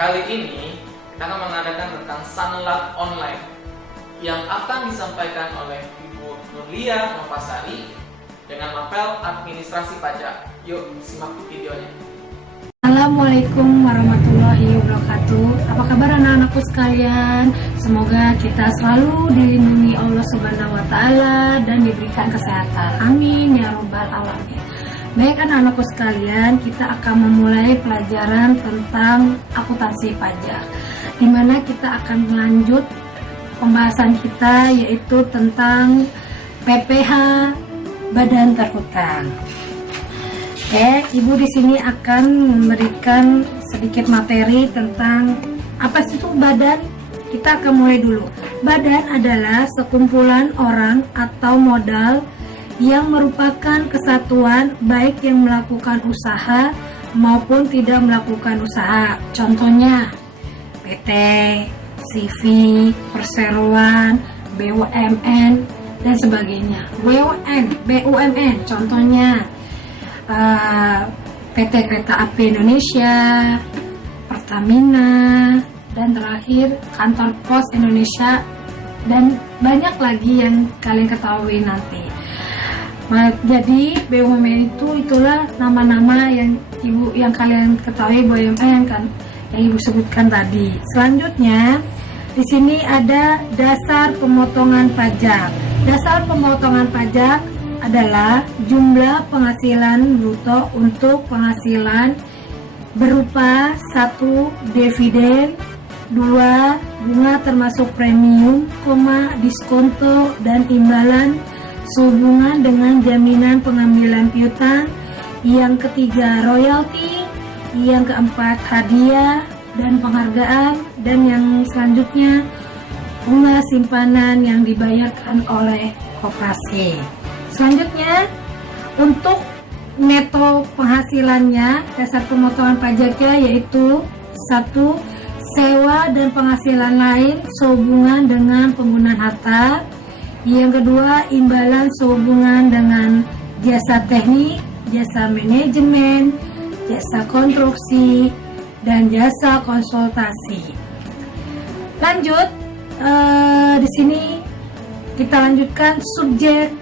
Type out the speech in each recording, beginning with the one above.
Kali ini kita akan mengadakan tentang Sanlat Online yang akan disampaikan oleh Ibu Nurlia Nopasari dengan mapel administrasi pajak. Yuk simak videonya. Assalamualaikum warahmatullahi wabarakatuh. Apa kabar anak-anakku sekalian? Semoga kita selalu dilindungi Allah Subhanahu wa Ta'ala dan diberikan kesehatan. Amin ya robbal alamin. Baik anak-anakku sekalian, kita akan memulai pelajaran tentang akuntansi pajak, di mana kita akan melanjut pembahasan kita yaitu tentang PPh Badan Terhutang. Oke, Ibu di sini akan memberikan sedikit materi tentang apa sih itu badan. Kita akan mulai dulu. Badan adalah sekumpulan orang atau modal yang merupakan kesatuan baik yang melakukan usaha maupun tidak melakukan usaha. Contohnya PT, CV, perseroan, BUMN dan sebagainya. BUMN contohnya PT Kereta Api Indonesia, Pertamina, dan terakhir Kantor Pos Indonesia, dan banyak lagi yang kalian ketahui nanti. Jadi BUMN itulah nama-nama yang kalian ketahui BUMN kan, yang Ibu sebutkan tadi. Selanjutnya di sini ada dasar pemotongan pajak. Dasar pemotongan pajak adalah jumlah penghasilan bruto untuk penghasilan berupa 1. Dividen, 2. Bunga termasuk premium, diskonto dan imbalan sehubungan dengan jaminan pengambilan piutang, yang ketiga royalti, yang keempat hadiah dan penghargaan, dan yang selanjutnya bunga simpanan yang dibayarkan oleh koperasi. Selanjutnya untuk neto penghasilannya, dasar pemotongan pajaknya yaitu 1. Sewa dan penghasilan lain sehubungan dengan penggunaan harta. Yang kedua, imbalan sehubungan dengan jasa teknik, jasa manajemen, jasa konstruksi, dan jasa konsultasi. Lanjut, di sini kita lanjutkan subjek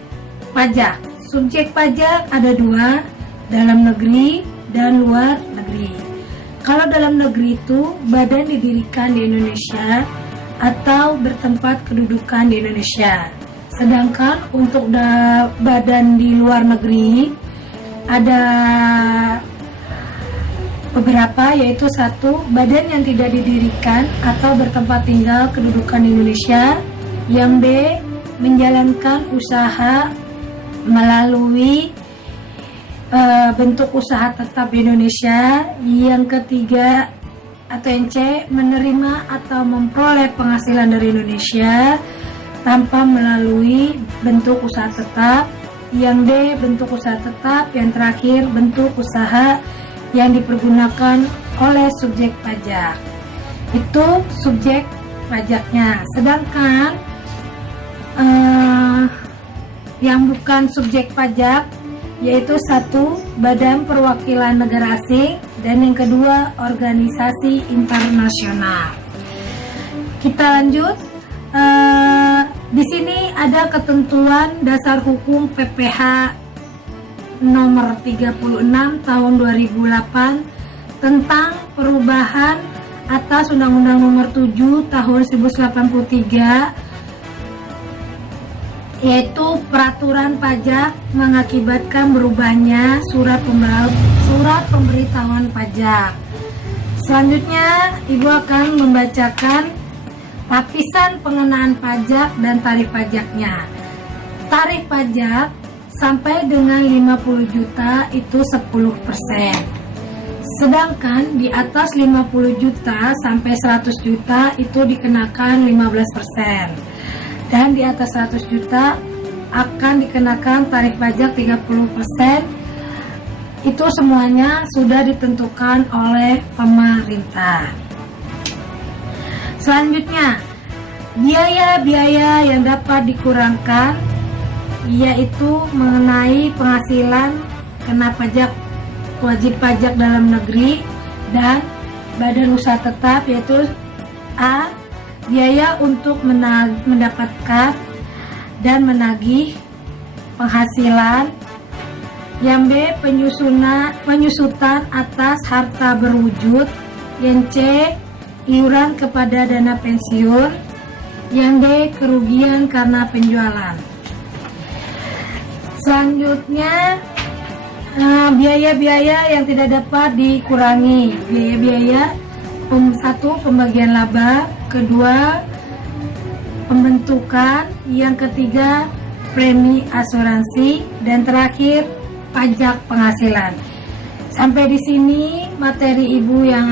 pajak. Subjek pajak ada 2, dalam negeri dan luar negeri. Kalau dalam negeri itu badan didirikan di Indonesia atau bertempat kedudukan di Indonesia. Sedangkan untuk badan di luar negeri ada beberapa, yaitu 1. Badan yang tidak didirikan atau bertempat tinggal kedudukan di Indonesia. Yang B. Menjalankan usaha melalui bentuk usaha tetap di Indonesia. Yang ketiga atau yang C. Menerima atau memperoleh penghasilan dari Indonesia tanpa melalui bentuk usaha tetap. Yang D. Bentuk usaha tetap. Yang terakhir bentuk usaha yang dipergunakan oleh subjek pajak. Itu subjek pajaknya. Sedangkan yang bukan subjek pajak yaitu 1. Badan perwakilan negara asing, dan yang kedua organisasi internasional. Kita lanjut. Di sini ada ketentuan dasar hukum PPh nomor 36 tahun 2008 tentang perubahan atas Undang-Undang nomor 7 tahun 1983, yaitu peraturan pajak mengakibatkan berubahnya surat pemberitahuan pajak. Selanjutnya Ibu akan membacakan lapisan pengenaan pajak dan tarif pajaknya. Tarif pajak sampai dengan 50 juta itu 10%. Sedangkan di atas 50 juta sampai 100 juta itu dikenakan 15%. Dan di atas 100 juta akan dikenakan tarif pajak 30%. Itu semuanya sudah ditentukan oleh pemerintah. Selanjutnya, biaya-biaya yang dapat dikurangkan yaitu mengenai penghasilan kena pajak wajib pajak dalam negeri dan badan usaha tetap, yaitu A. Biaya untuk mendapatkan dan menagih penghasilan. Yang B. Penyusutan atas harta berwujud. Yang C. Iuran kepada dana pensiun. Yang D. Kerugian karena penjualan. Selanjutnya, biaya-biaya yang tidak dapat dikurangi. Biaya-biaya 1. Pembagian laba. 2. Pembentukan. Yang ketiga, premi asuransi. Dan terakhir, pajak penghasilan. Sampai di sini materi Ibu yang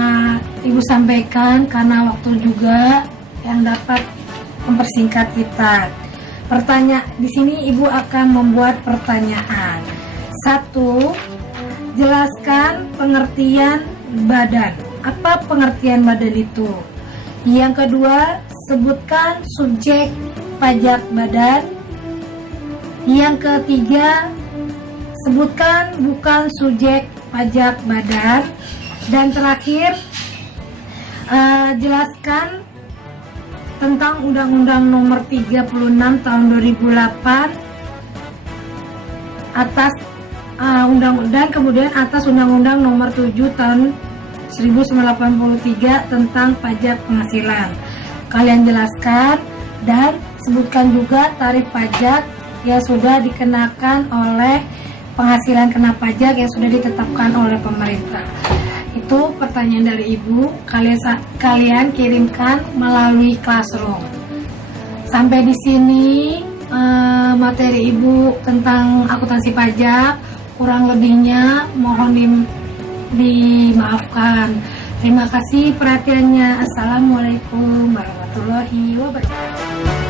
Ibu sampaikan, karena waktu juga yang dapat mempersingkat kita. Di sini Ibu akan membuat pertanyaan. 1. Jelaskan pengertian badan. Apa pengertian badan itu? Yang kedua, sebutkan subjek pajak badan. Yang ketiga, sebutkan bukan subjek pajak badan. Dan terakhir, jelaskan tentang Undang-Undang Nomor 36 Tahun 2008 atas Undang-Undang, kemudian atas Undang-Undang Nomor 7 Tahun 1983 tentang pajak penghasilan. Kalian jelaskan dan sebutkan juga tarif pajak yang sudah dikenakan oleh penghasilan kena pajak yang sudah ditetapkan oleh pemerintah. Itu pertanyaan dari Ibu. Kalian kirimkan melalui Classroom. Sampai di sini materi Ibu tentang akuntansi pajak. Kurang lebihnya mohon dimaafkan. Terima kasih perhatiannya. Assalamualaikum warahmatullahi wabarakatuh.